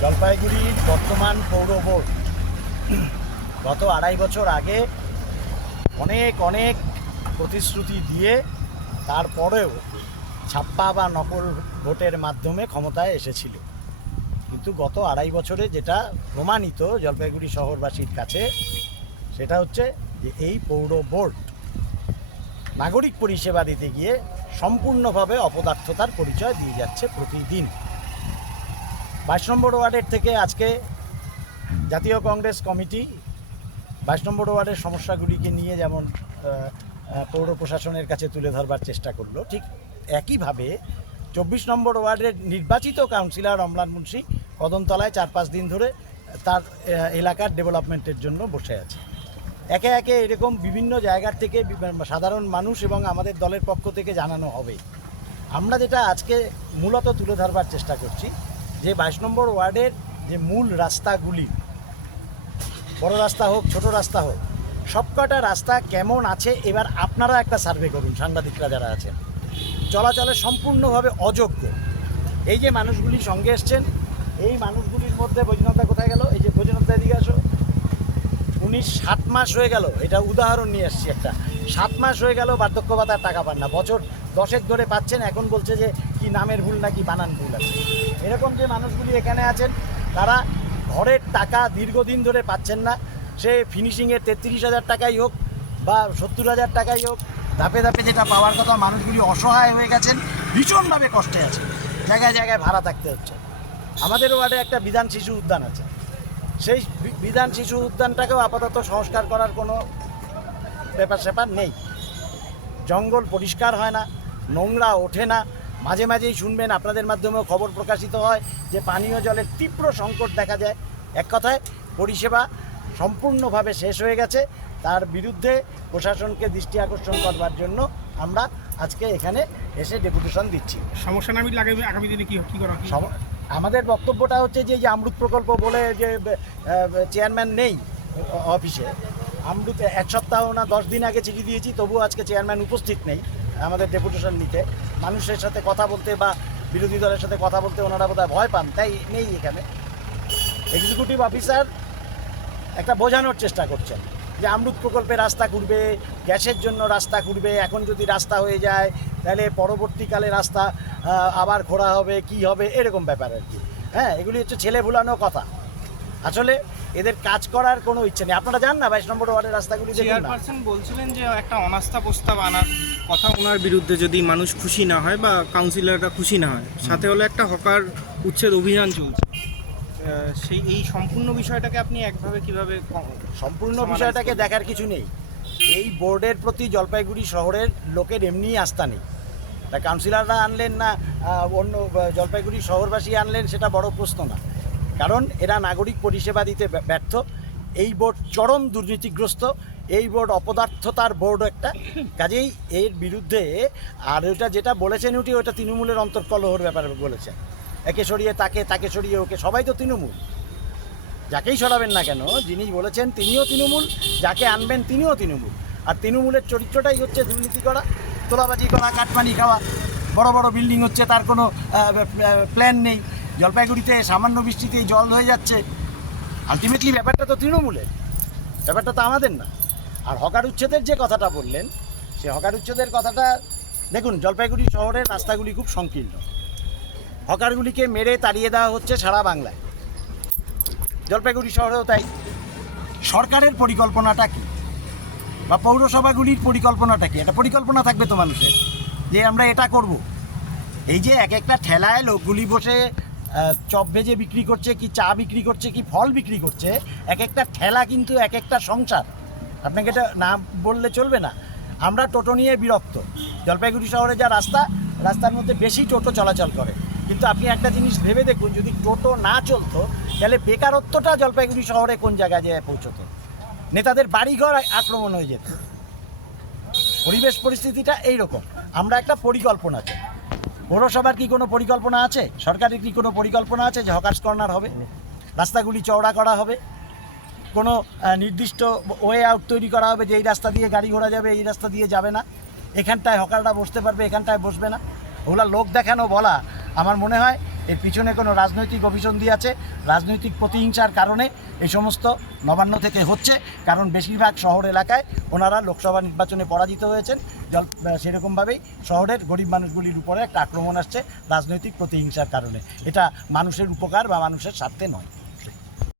জলপাইগুড়ির বর্তমান পৌর বোর্ড গত আড়াই বছর আগে অনেক অনেক প্রতিশ্রুতি দিয়ে তারপরেও ছাপ্পা বা নকল ভোটের মাধ্যমে ক্ষমতায় এসেছিল। কিন্তু গত আড়াই বছরে যেটা প্রমাণিত জলপাইগুড়ি শহরবাসীর কাছে, সেটা হচ্ছে যে এই পৌর বোর্ড নাগরিক পরিষেবা দিতে গিয়ে সম্পূর্ণভাবে অপদার্থতার পরিচয় দিয়ে যাচ্ছে প্রতিদিন। বাইশ নম্বর ওয়ার্ডের থেকে আজকে জাতীয় কংগ্রেস কমিটি বাইশ নম্বর ওয়ার্ডের সমস্যাগুলিকে নিয়ে যেমন পৌর প্রশাসনের কাছে তুলে ধরবার চেষ্টা করল, ঠিক একইভাবে চব্বিশ নম্বর ওয়ার্ডের নির্বাচিত কাউন্সিলর অমলান মুন্সি কদমতলায় চার পাঁচ দিন ধরে তার এলাকার ডেভেলপমেন্টের জন্য বসে আছে। একে একে এরকম বিভিন্ন জায়গার থেকে সাধারণ মানুষ এবং আমাদের দলের পক্ষ থেকে জানানো হবে। আমরা যেটা আজকে মূলত তুলে ধরবার চেষ্টা করছি যে বাইশ নম্বর ওয়ার্ডের যে মূল রাস্তাগুলি, বড় রাস্তা হোক, ছোট রাস্তা হোক, সবকটা রাস্তা কেমন আছে এবার আপনারা একটা সার্ভে করুন, সাংবাদিকরা যারা আছেন। চলাচলে সম্পূর্ণভাবে অযোগ্য। এই যে মানুষগুলি সঙ্গে এসছেন, এই মানুষগুলির মধ্যে বৈজনাথা কোথায় গেল? এই যে বৈজনাথা এদিকে আসো। উনি সাত মাস হয়ে গেল, এটা উদাহরণ নিয়ে এসছি একটা। সাত মাস হয়ে গেল বার্ধক্য ভাতার টাকা পান না। বছর দশেক ধরে পাচ্ছেন, এখন বলছে যে কি নামের ভুল নাকি বানান ভুল আছে। এরকম যে মানুষগুলি এখানে আছেন, তারা ঘরের টাকা দীর্ঘদিন ধরে পাচ্ছেন না। সে ফিনিশিংয়ের তেত্রিশ হাজার টাকাই হোক বা সত্তর হাজার টাকাই হোক, ধাপে ধাপে যেটা পাওয়ার কথা, মানুষগুলি অসহায় হয়ে গেছেন, ভীষণভাবে কষ্টে আছে জায়গায় জায়গায় ভাড়া থাকতে হচ্ছে। আমাদের ওয়ার্ডে একটা বিধান শিশু উদ্যান আছে। সেই বিধান শিশু উদ্যানটাকেও আপাতত সংস্কার করার কোনো ব্যাপার স্যাপার নেই। জঙ্গল পরিষ্কার হয় না, নোংরা ওঠে না মাঝে মাঝেই শুনবেন আপনাদের মাধ্যমেও খবর প্রকাশিত হয় যে পানীয় জলের তীব্র সংকট দেখা যায়। এক কথায় পরিষেবা সম্পূর্ণভাবে শেষ হয়ে গেছে। তার বিরুদ্ধে প্রশাসনকে দৃষ্টি আকর্ষণ করবার জন্য আমরা আজকে এখানে এসে ডেপুটেশন দিচ্ছি। সমস্যা না মিটলে আগামী আগামী দিনে কি কি করা আমাদের বক্তব্যটা হচ্ছে যে অমৃত প্রকল্প বলে যে চেয়ারম্যান নেই অফিসে। অমৃত এক সপ্তাহ না দশ দিন আগে চিঠি দিয়েছি তবুও আজকে চেয়ারম্যান উপস্থিত নেই আমাদের ডেপুটেশন নিতে। মানুষের সাথে কথা বলতে বা বিরোধী দলের সাথে কথা বলতে ওনারা বোধহয় ভয় পান তাই নেই এখানে। এক্সিকিউটিভ অফিসার একটা বোঝানোর চেষ্টা করছেন যে অমৃত প্রকল্পে রাস্তা করবে গ্যাসের জন্য রাস্তা করবে এখন যদি রাস্তা হয়ে যায় তাহলে পরবর্তীকালে রাস্তা আবার ঘোরা হবে কি হবে এরকম ব্যাপার আর কি। হ্যাঁ এগুলি হচ্ছে ছেলে ভুলানো কথা। আসলে এদের কাজ করার কোনো ইচ্ছে নেই। আপনারা জান না বাইশ নম্বর ওয়ার্ডের রাস্তাগুলি চেয়ারপারসন বলছিলেন যে একটা অনাস্থা প্রস্তাব আনার কথা ওনার বিরুদ্ধে যদি মানুষ খুশি না হয় বা কাউন্সিলররা খুশি না হয় সাথে হলো একটা হকার উচ্ছেদ অভিযান চলছে। সেই এই সম্পূর্ণ বিষয়টাকে আপনি একভাবে কীভাবে সম্পূর্ণ বিষয়টাকে দেখার কিছু নেই। এই বোর্ডের প্রতি জলপাইগুড়ি শহরের লোকের এমনিই আস্থা নেই। তা কাউন্সিলররা আনলেন না অন্য জলপাইগুড়ি শহরবাসী আনলেন সেটা বড় প্রশ্ন না। কারণ এরা নাগরিক পরিষেবা দিতে ব্য- ব্যর্থ। এই বোর্ড চরম দুর্নীতিগ্রস্ত। এই বোর্ড অপদার্থতার বোর্ড একটা। কাজেই এর বিরুদ্ধে, আর ওটা যেটা বলেছেন উঠি ওটা তৃণমূলের অন্তর্কলহর ব্যাপারে বলেছেন। একে সরিয়ে তাকে তাকে সরিয়ে ওকে, সবাই তো তৃণমূল। যাকেই সরাবেন না কেন, যিনি বলেছেন তিনিও তৃণমূল, যাকে আনবেন তিনিও তৃণমূল। আর তৃণমূলের চরিত্রটাই হচ্ছে দুর্নীতি করা, তোলাবাজি করা কাটপানি খাওয়া, বড় বড় বিল্ডিং হচ্ছে, তার কোনো প্ল্যান নেই। জলপাইগুড়িতে সামান্য বৃষ্টিতেই জল হয়ে যাচ্ছে। আলটিমেটলি ব্যাপারটা তো তৃণমূলের, ব্যাপারটা তো আমাদের না। আর হকার উচ্ছেদের যে কথাটা বললেন, সে হকার উচ্ছেদের কথাটা, দেখুন, জলপাইগুড়ি শহরের রাস্তাগুলি খুব সংকীর্ণ। হকারগুলিকে মেরে তাড়িয়ে দেওয়া হচ্ছে সারা বাংলায়। জলপাইগুড়ি শহরেও তাই। সরকারের পরিকল্পনাটা কি? বা পৌরসভাগুলির পরিকল্পনাটা কি? একটা পরিকল্পনা থাকবে তো মানুষের, যে আমরা এটা করব। এই যে এক একটা ঠেলায় লোকগুলি বসে চপ ভেজে বিক্রি করছে, কি চা বিক্রি করছে, কি ফল বিক্রি করছে, এক একটা ঠেলা কিন্তু এক একটা সংসার। আপনাকে এটা না বললে চলবে না। আমরা টোটো নিয়ে বিরক্ত। জলপাইগুড়ি শহরে যা রাস্তা, রাস্তার মধ্যে বেশি টোটো চলাচল করে। কিন্তু আপনি একটা জিনিস ভেবে দেখুন, যদি টোটো না চলতো, তাহলে বেকারত্বটা জলপাইগুড়ি শহরে কোন জায়গায় যেয়ে পৌঁছতো? নেতাদের বাড়িঘর আক্রমণ হয়ে যেত। পরিবেশ পরিস্থিতিটা এই রকম আমরা একটা পরিকল্পনা চাই। পৌরসভার কি কোনো পরিকল্পনা আছে? সরকারের কি কোনো পরিকল্পনা আছে যে হকার্স কর্নার হবে? রাস্তাগুলি চওড়া করা হবে? কোনো নির্দিষ্ট ওয়ে আউট তৈরি করা হবে যে এই রাস্তা দিয়ে গাড়ি ঘোড়া যাবে, এই রাস্তা দিয়ে যাবে না। এখানটায় হকাররা বসতে পারবে, এখানটায় বসবে না। ওগুলা লোক দেখানো বলা, আমার মনে হয় এর পিছনে কোনো রাজনৈতিক অভিসন্ধি আছে। রাজনৈতিক প্রতিহিংসার কারণে এই সমস্ত নবান্ন থেকে হচ্ছে, কারণ বেশিরভাগ শহর এলাকায় ওনারা লোকসভা নির্বাচনে পরাজিত হয়েছেন। জল সেরকমভাবেই শহরের গরিব মানুষগুলির উপরে একটা আক্রমণ আসছে রাজনৈতিক প্রতিহিংসার কারণে। এটা মানুষের উপকার বা মানুষের স্বার্থে নয়।